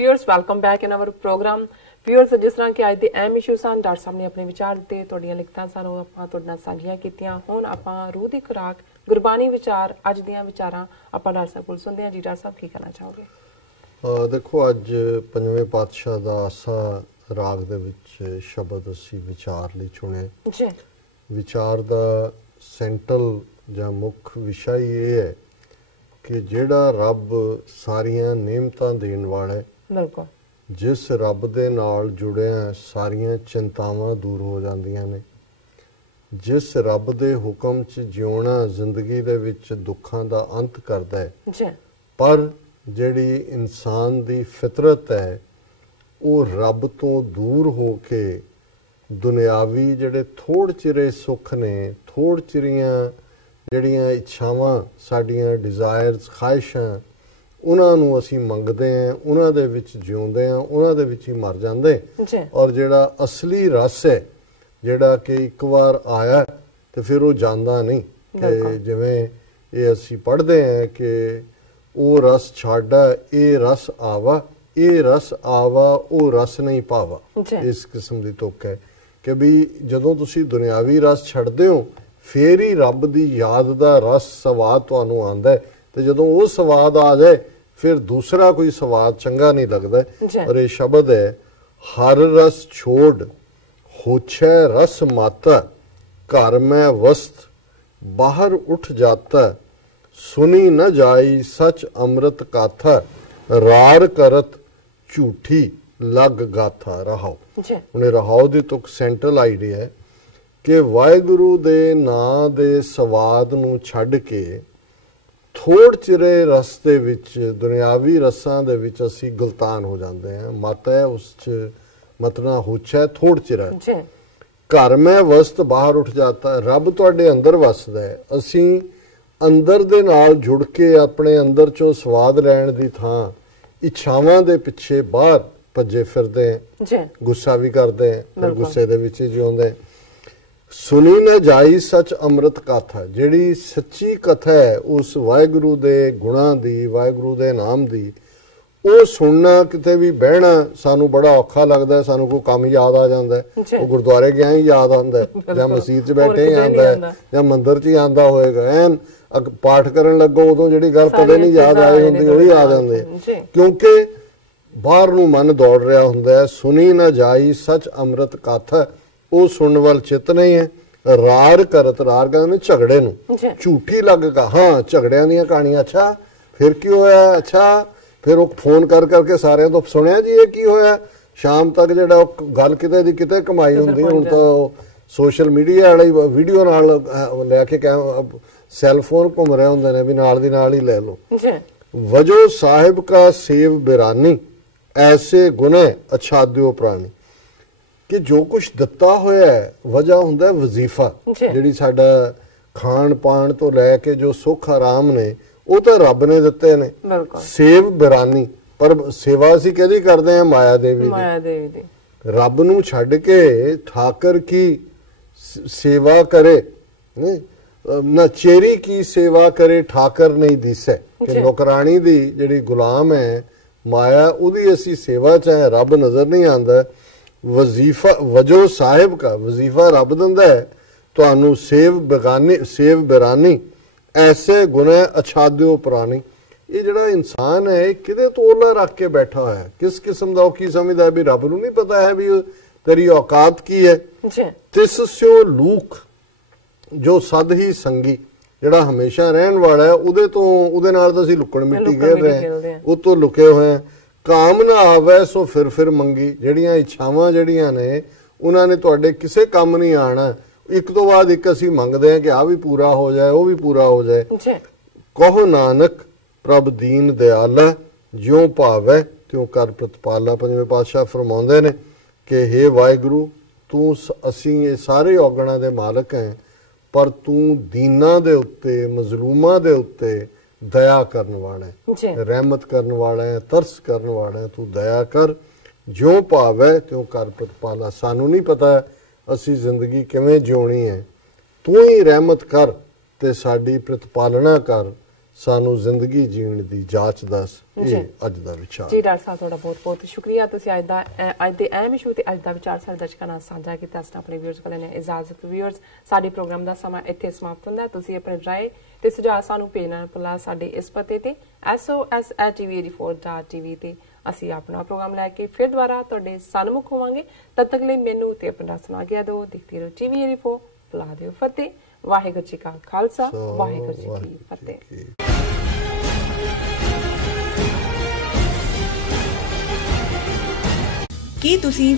Viewers, welcome back in our program. Viewers, जिस तरह के आज दे अहम इशू सन डॉक्टर साहब ने अपने विचार दिते, तुहाडियां लिखतां सन ओह आपां तुहाडे नाल साझीਆਂ कीतियां। हुण आपां रूह दी खुराक गुरबानी विचार अज दियां विचारां आपां डॉक्टर साहब कोल सुनदे हां। जी डॉक्टर साहब की कहना चाहोगे? देखो अज पंजवें पातशाह दा आसा राग दे विच शब्द असीं विचार लई चुने। जी विचार दा सेंट्रल जां मुख विषय ये है कि जिहड़ा रब सारियां नेमतां देण वाला है, बिल्कुल जिस रब दे नाल जुड़िया सारियां चिंतावां दूर हो जांदियां ने, जिस रब दे हुक्म च जिउणा जिंदगी दे विच दुखां दा अंत करदा है, जी पर जिहड़ी इंसान दी फितरत है वो रब तो दूर हो के दुनियावी जिहड़े थोड़ चिरे सुख ने, थोड़ चिरियां ਜਿਹੜੀਆਂ ਇੱਛਾਵਾਂ ਸਾਡੀਆਂ ਡਿਜ਼ਾਇਰਸ ਖਾਹਿਸ਼ਾਂ ਉਹਨਾਂ ਨੂੰ ਅਸੀਂ ਮੰਗਦੇ ਹਾਂ, ਉਹਨਾਂ ਦੇ ਵਿੱਚ ਜਿਉਂਦੇ ਹਾਂ, ਉਹਨਾਂ ਦੇ ਵਿੱਚ ਹੀ ਮਰ ਜਾਂਦੇ। ਔਰ ਜਿਹੜਾ ਅਸਲੀ ਰਸ ਹੈ ਜਿਹੜਾ ਕਿ ਇੱਕ ਵਾਰ ਆਇਆ ਤੇ ਫਿਰ ਉਹ ਜਾਂਦਾ ਨਹੀਂ। ਕਿ ਜਿਵੇਂ ਇਹ ਅਸੀਂ ਪੜ੍ਹਦੇ ਹਾਂ ਕਿ ਉਹ ਰਸ ਛਾਡਾ ਇਹ ਰਸ ਆਵਾ, ਇਹ ਰਸ ਆਵਾ ਉਹ ਰਸ ਨਹੀਂ ਪਾਵਾ। ਇਸ ਕਿਸਮ ਦੀ ਤੁਕ ਹੈ ਕਿ ਵੀ ਜਦੋਂ ਤੁਸੀਂ ਦੁਨਿਆਵੀ ਰਸ ਛੱਡਦੇ ਹੋ फिर ही रब की याद का रस स्वाद तुहानू आंदा है, तो जदों वो स्वाद आ जाए फिर दूसरा कोई स्वाद चंगा नहीं लगता। और ये शब्द है, हर रस छोड़ होछै रस माता, घर में वस्त बाहर उठ जाता, सुनी न जाई सच अमृत गाथा, रार करत झूठी लग गाथा। रहाओ उन्हें रहाओ दी तुक सेंट्रल आइडिया है कि वाहिगुरु दे नां दे स्वाद नूं छड्ड के थोड़ चिरे रस दे विच दुनियावी रसां दे विच असीं गुलतान हो जांदे हैं। मत है उस च मतना होछै थोड़ चिरा, घर में वस्त बाहर उठ जाता। रब तुहाडे अंदर वसदा है, असीं अंदर दे नाल जुड़ के अपने अंदर चों स्वाद लैण दी थां इच्छावां दे पिछे बाहर भज्जे फिरदे हैं, गुस्सा भी करदे हैं, फिर गुस्से दे विच ही जिउंदे। सुनी न जाई सच अमृत कथा, जिहड़ी सच्ची कथा है उस वाहिगुरु दे गुणां दी, वाहिगुरु दे नाम दी, ਉਹ ਸੁਣਨਾ किते भी बहना सानू बड़ा औखा लगता है। सानू कोई काम याद आ जाता है, वो गुरुद्वारे गया ही याद आता है, या मसीत च बैठे ही आता है, या मंदिर च ही आता होएगा। एन पाठ करन लगो उदों जिहड़ी गल कदे नहीं याद आई हुंदी ओही आ जांदी, क्योंकि बाहर नूं मन दौड़ रहा हुंदा है। सुनी न जाई सच अमृत कथा, वो सुनने वाल चित नहीं है। रार करत, रार कहते झगड़े नूं झूठी लगेगा। हाँ झगड़ियां दी कहानियां, अच्छा फिर की होया, अच्छा फिर वो फोन कर करके सारे तो सुनिया जी ये की होया, शाम तक जिहड़ा गल किते दी किते कमाई हुंदी। हुण तां सोशल मीडिया वाले वीडियो नाल लैके सैल फोन घूम रहे हुंदे ने भी नाल दी नाल ही लै लो। वजो साहिब का सेव बिरानी, ऐसे गुने अच्छाद्यो प्राणी। कि जो कुछ दिता होया है वजह हुंदा है वजीफा, जिहड़ी साडा खाण पाण तो लैके जो सुख आराम ने वो तो रब ने दिते ने। सेव बिरानी, पर सेवा असीं किहदी करदे हैं? माया देवी दी। रब नूं छड्ड के ठाकर की सेवा करे ना, चेरी की सेवा करे ठाकर नहीं दिसे। कि नौकरानी दी जिहड़ी गुलाम है माया, उहदी असीं सेवा च है, रब नज़र नहीं आंदा। वजीफा वजो साहिब का वजीफा रब दिंदा है तुहानू, सेव बेगानी सेव बिरानी ऐसे गुने अच्छाद्यो पुरानी। ये जिहड़ा इंसान है किदे तोला रख के बैठा है, किस किस्म दा की समझदा है भी रब नूं नहीं पता है भी तेरी औकात की है। तिस स्यो लूक जो सद ही संगी, जिहड़ा हमेशा रहन वाला है उहदे तो उहदे नाल तां असीं लुकण मिट्टी खेल रहे हैं, उह तो लुके हुए हैं। काम ना आवे सो फिर मंगी, जिहड़ियां इच्छावां जिहड़ियां ने उन्हां ने तुहाडे किसे काम नहीं आना। एक तो बाद एक असीं मंगदे हैं कि आ भी पूरा हो जाए, वो भी पूरा हो जाए। कहो नानक प्रभ दीन दयाला, ज्यों भावै त्यों कर प्रतिपाला। पंजवें पातशाह फरमाउंदे ने कि हे वाहिगुरू तू असीं ये सारे औगणां दे मालक हैं, पर तू दीनां दे उत्ते मजलूमां दे उत्ते दया करने वाला है, रहमत करने वाला है, तरस करने वाला है। तू दया कर, ज्यों भावै त्यों कर प्रतिपाला। सानू नहीं पता असी जिंदगी किवें जिउणी है, तू ही रहमत कर ते साडी प्रतिपालना कर, ਸਾਨੂੰ ਜ਼ਿੰਦਗੀ ਜੀਣ ਦੀ ਜਾਂਚ ਦੱਸ। ਇਹ ਅੱਜ ਦਾ ਵਿਚਾਰ ਜੀ ਡਾਕਟਰ ਸਾਹਿਬ, ਤੁਹਾਡਾ ਬਹੁਤ ਬਹੁਤ ਸ਼ੁਕਰੀਆ। ਤੁਸੀਂ ਅੱਜ ਦੇ ਅਹਿਮ ਇਸ਼ੂ ਤੇ ਅੱਜ ਦਾ ਵਿਚਾਰ ਸਾਡੇ ਦਰਸ਼ਕਾਂ ਨਾਲ ਸਾਂਝਾ ਕੀਤਾ। ਅਸੀਂ ਆਪਣੇ ਵਿਊਅਰਸ ਕੋਲ ਨੇ ਇਜਾਜ਼ਤ। ਵਿਊਅਰਸ, ਸਾਡੇ ਪ੍ਰੋਗਰਾਮ ਦਾ ਸਮਾਂ ਇੱਥੇ ਸਮਾਪਤ ਹੁੰਦਾ। ਤੁਸੀਂ ਆਪਣੇ ਰਾਏ ਤੇ ਸੁਝਾਅ ਸਾਨੂੰ ਭੇਜਣਾ ਭੁੱਲਣਾ ਸਾਡੇ ਇਸ ਪਤੇ ਤੇ sos@tv84.tv ਤੇ ਅਸੀਂ ਆਪਣਾ ਪ੍ਰੋਗਰਾਮ ਲੈ ਕੇ ਫਿਰ ਦੁਬਾਰਾ ਤੁਹਾਡੇ ਸਨਮੁਖ ਹੋਵਾਂਗੇ। ਤਦ ਤੱਕ ਲਈ ਮੈਨੂੰ ਤੇ ਆਪਣਾ ਸੁਣਾ ਗਿਆ ਦਿਓ। ਦੇਖਦੇ ਰਹੋ TV84। ਬੁਲਾ ਦਿਓ ਫਤਿਹ। ਵਾਹਿਗੁਰੂ ਜੀ ਕਾ ਖਾਲਸਾ, ਵਾਹਿਗੁਰੂ ਜੀ ਕੀ ਫਤਿਹ। ਕੀ ਤੁਸੀਂ